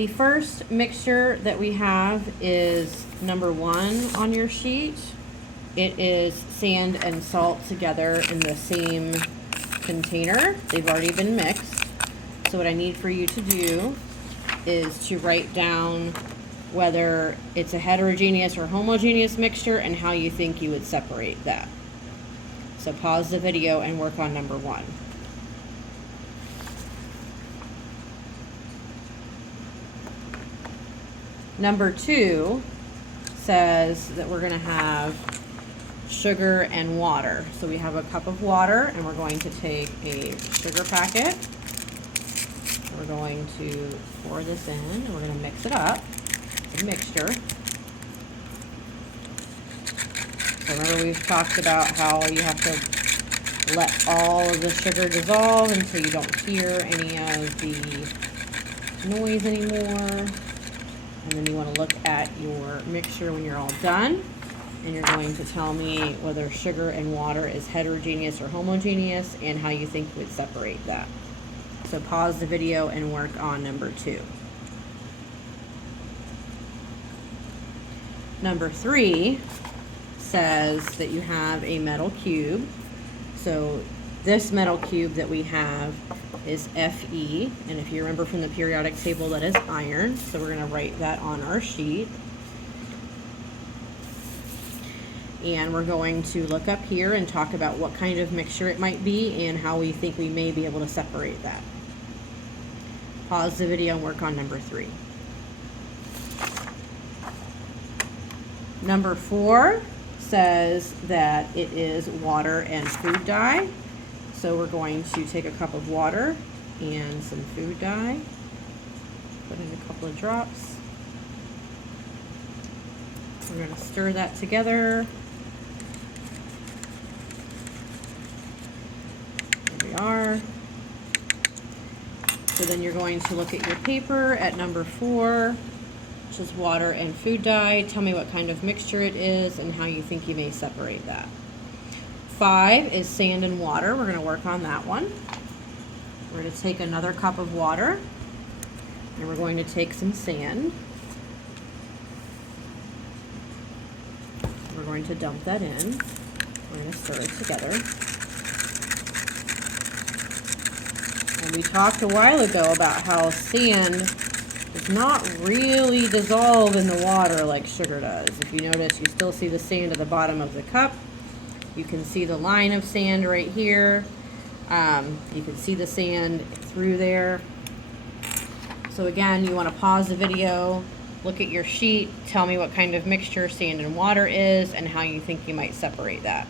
The first mixture that we have is number 1 on your sheet. It is sand and salt together in the same container. They've already been mixed. So what I need for you to do is to write down whether it's a heterogeneous or homogeneous mixture and how you think you would separate that. So pause the video and work on number 1. Number 2 says that we're going to have sugar and water. So we have a cup of water, and we're going to take a sugar packet. We're going to pour this in, and we're going to mix it up. It's a mixture. So remember, we've talked about how you have to let all of the sugar dissolve until you don't hear any of the noise anymore. And then you want to look at your mixture when you're all done, and you're going to tell me whether sugar and water is heterogeneous or homogeneous and how you think you would separate that. So pause the video and work on number 2. Number 3 says that you have a metal cube. So this metal cube that we have is Fe, and if you remember from the periodic table, that is iron. So we're going to write that on our sheet. And we're going to look up here and talk about what kind of mixture it might be and how we think we may be able to separate that. Pause the video and work on number 3. Number 4 says that it is water and food dye. So we're going to take a cup of water and some food dye, put in a couple of drops. We're going to stir that together. There we are. So then you're going to look at your paper at number 4, which is water and food dye. Tell me what kind of mixture it is and how you think you may separate that. 5 is sand and water. We're going to work on that one. We're going to take another cup of water, and we're going to take some sand. We're going to dump that in. We're going to stir it together. And we talked a while ago about how sand does not really dissolve in the water like sugar does. If you notice, you still see the sand at the bottom of the cup. You can see the line of sand right here. You can see the sand through there. So again, you want to pause the video, look at your sheet, tell me what kind of mixture sand and water is and how you think you might separate that.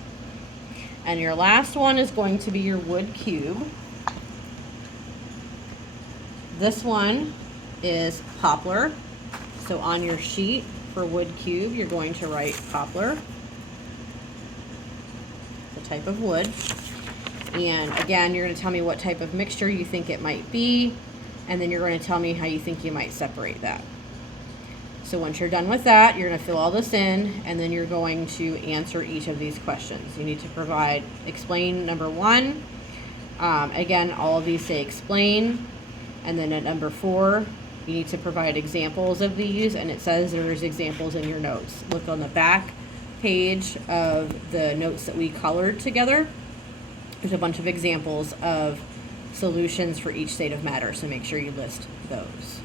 And your last one is going to be your wood cube. This one is poplar. So on your sheet for wood cube, you're going to write poplar, the type of wood. And again, you're going to tell me what type of mixture you think it might be, and then you're going to tell me how you think you might separate that. So once you're done with that, you're going to fill all this in, and then you're going to answer each of these questions. You need to explain number 1. Again, all of these say explain. And then at number 4, you need to provide examples of these, and it says there's examples in your notes. Look on the back page of the notes that we colored together. There's a bunch of examples of solutions for each state of matter, so make sure you list those.